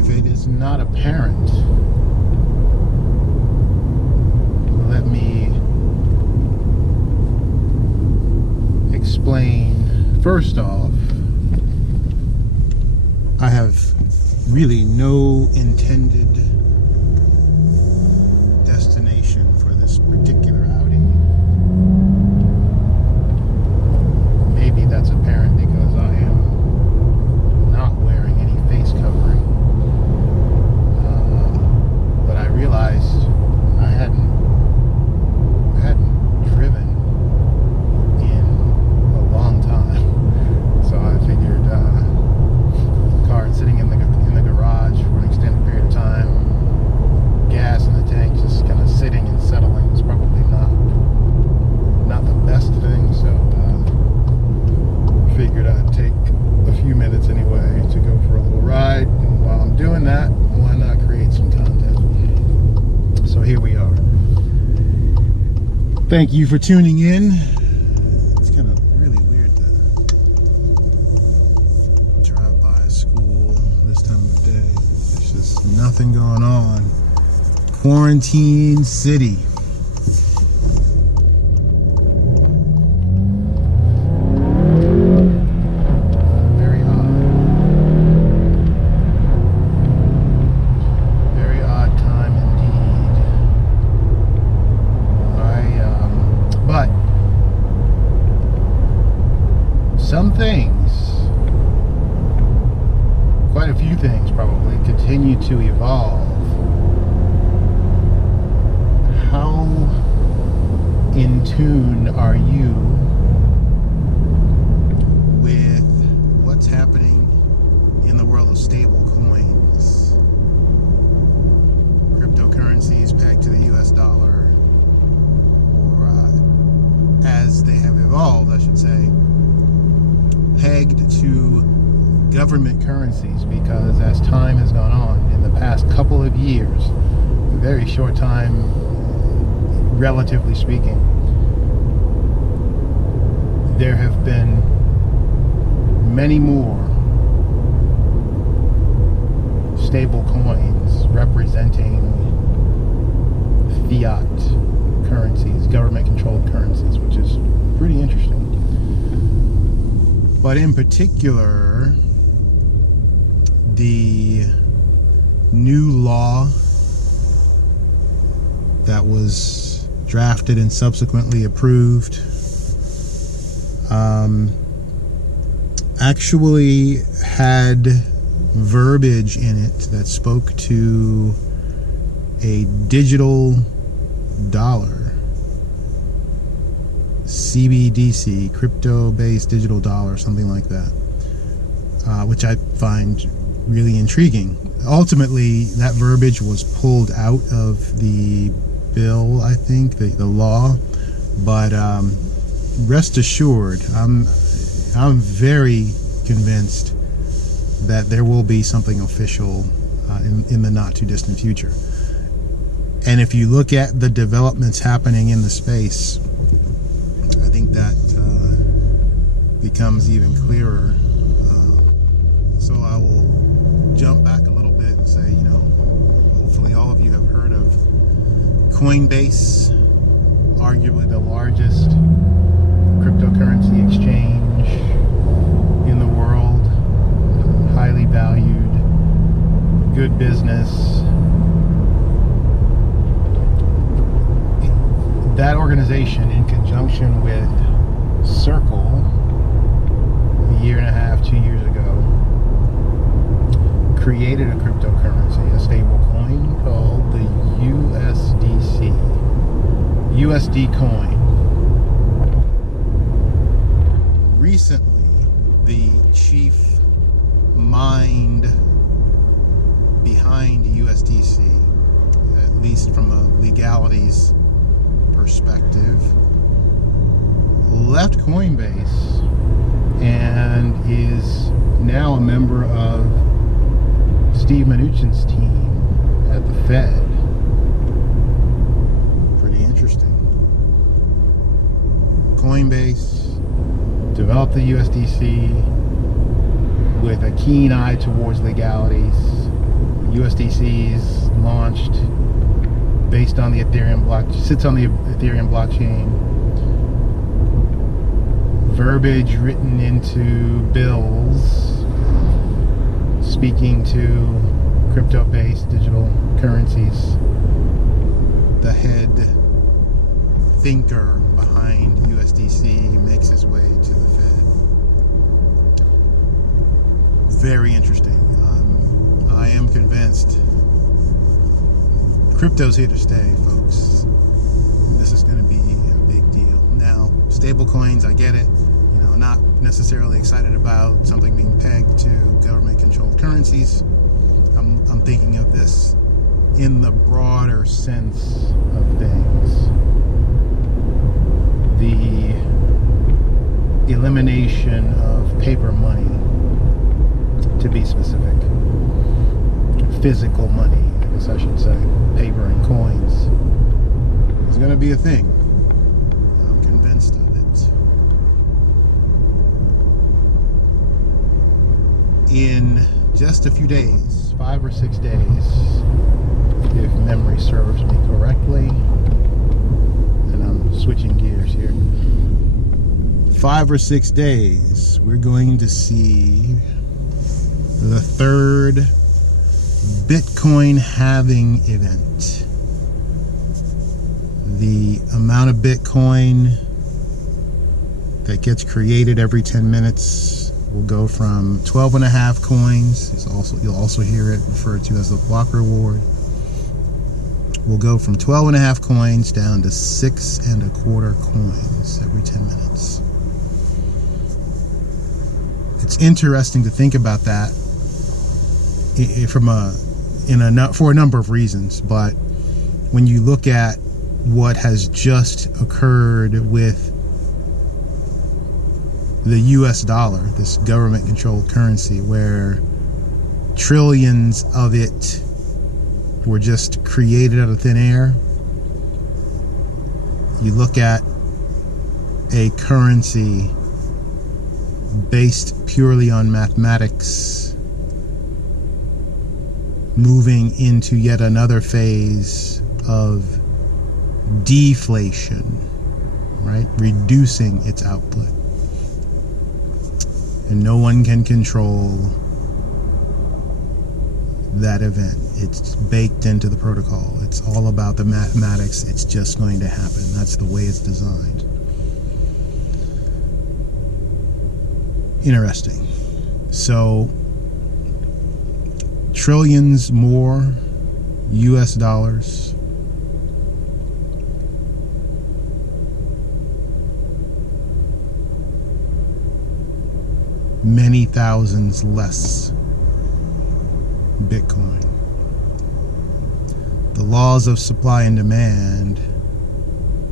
if it is not apparent, let me explain. First off, I have really no intended destination for this particular outing. Maybe that's apparent because I am not wearing any face covering. But I realized I hadn't driven in a long time, so I figured the car sitting in the garage for an extended period of time, gas in the tank just kind of sitting and settling is probably not the best thing. So figured I'd take a few minutes anyway to go for a little ride. And while I'm doing that, why not create some content? So here we are. Thank you for tuning in. It's kind of really weird to drive by a school this time of day. There's just nothing going on. Quarantine city. Very odd. Very odd time indeed. But some things, quite a few things probably, continue to evolve. How in tune are you with what's happening in the world of stable coins? Cryptocurrencies pegged to the US dollar, or as they have evolved, I should say, pegged to government currencies, because as time has gone on in the past couple of years, a very short time relatively speaking, there have been many more stable coins representing fiat currencies, government-controlled currencies, which is pretty interesting. But in particular, the new law that was drafted and subsequently approved actually had verbiage in it that spoke to a digital dollar, CBDC, crypto-based digital dollar, something like that, which I find really intriguing. Ultimately, that verbiage was pulled out of the bill, I think, the law, but rest assured, I'm very convinced that there will be something official in the not too distant future. And if you look at the developments happening in the space, I think that becomes even clearer. So I will jump back a little bit and say, hopefully all of you have heard of Coinbase, arguably the largest cryptocurrency exchange in the world, highly valued, good business. That organization, in conjunction with Circle, a year and a half, 2 years ago, created a cryptocurrency, a stable coin called the USD coin. Recently, the chief mind behind USDC, at least from a legalities perspective, left Coinbase and is now a member of Steve Mnuchin's team at the Fed. Pretty interesting. Coinbase developed the USDC with a keen eye towards legalities, USDC is launched based on the Ethereum sits on the Ethereum blockchain. Verbiage written into bills speaking to crypto-based digital currencies. The head thinker behind USDC makes his way to the Fed. Very interesting. I am convinced crypto's here to stay, folks. This is going to be a big deal. Now, stable coins, I get it. You know, not necessarily excited about something being pegged to government-controlled currencies. I'm thinking of this in the broader sense of things. The elimination of paper money, to be specific. Physical money, I guess I should say. Paper and coins is going to be a thing. I'm convinced of it. In just a few days, 5 or 6 days, if memory serves me correctly, and I'm switching gears here, 5 or 6 days, we're going to see the third Bitcoin halving event. The amount of Bitcoin that gets created every 10 minutes will go from 12.5 coins. You'll also hear it referred to as the block reward. Will go from 12.5 coins down to 6.25 coins every 10 minutes. It's interesting to think about that for a number of reasons, but when you look at what has just occurred with the US dollar, this government-controlled currency, where trillions of it were just created out of thin air. You look at a currency based purely on mathematics moving into yet another phase of deflation, right? Reducing its output. And no one can control that event. It's baked into the protocol. It's all about the mathematics. It's just going to happen. That's the way it's designed. Interesting. So, trillions more US dollars. Many thousands less Bitcoin. The laws of supply and demand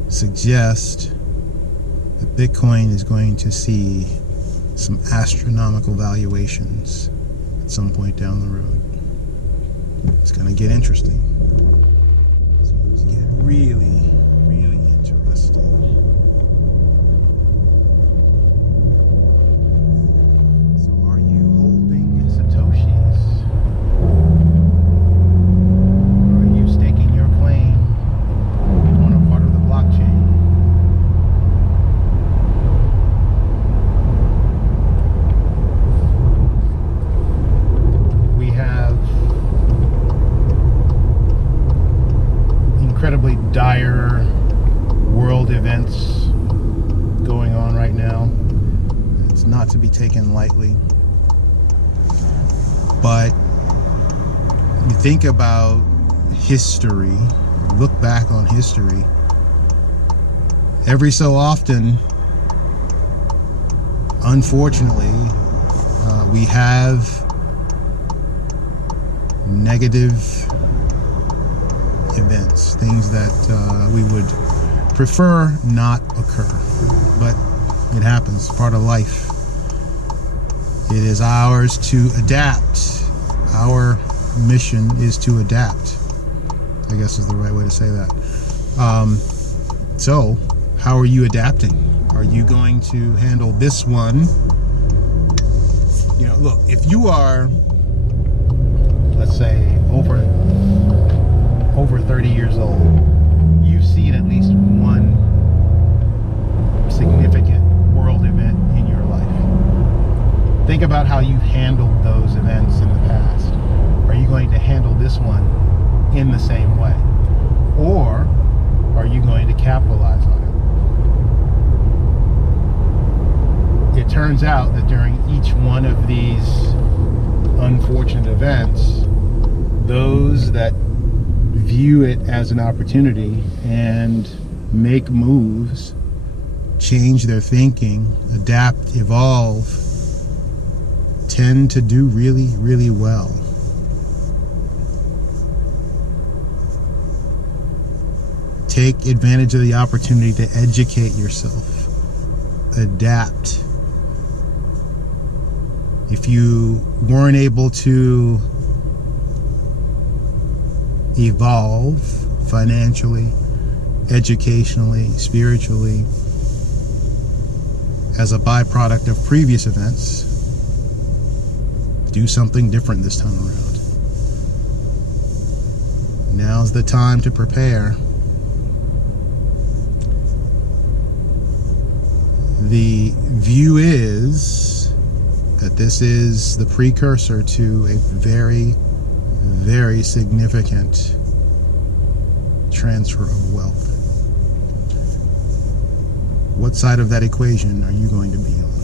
suggest that Bitcoin is going to see some astronomical valuations at some point down the road. It's going to get interesting. It's going to get really, really interesting. So are you holding Satoshis? Are you staking your claim on a part of the blockchain? We have incredibly dire world events going on right now. It's not to be taken lightly. But you think about history, look back on history, every so often, unfortunately, we have negative events, things that we would prefer not occur, but it happens, part of life. It is ours to adapt. Our mission is to adapt, I guess is the right way to say that. So how are you adapting? Are you going to handle this one? You know, look, if you are, let's say over 30 years old, you've seen at least one significant world event in your life. Think about how you've handled those events in the past. Are you going to handle this one in the same way? Or are you going to capitalize on it? It turns out that during each one of these unfortunate events, those that view it as an opportunity and make moves, change their thinking, adapt, evolve, tend to do really, really well. Take advantage of the opportunity to educate yourself, adapt. If you weren't able to evolve financially, educationally, spiritually, as a byproduct of previous events, do something different this time around. Now's the time to prepare. The view is that this is the precursor to a very, very significant transfer of wealth. What side of that equation are you going to be on?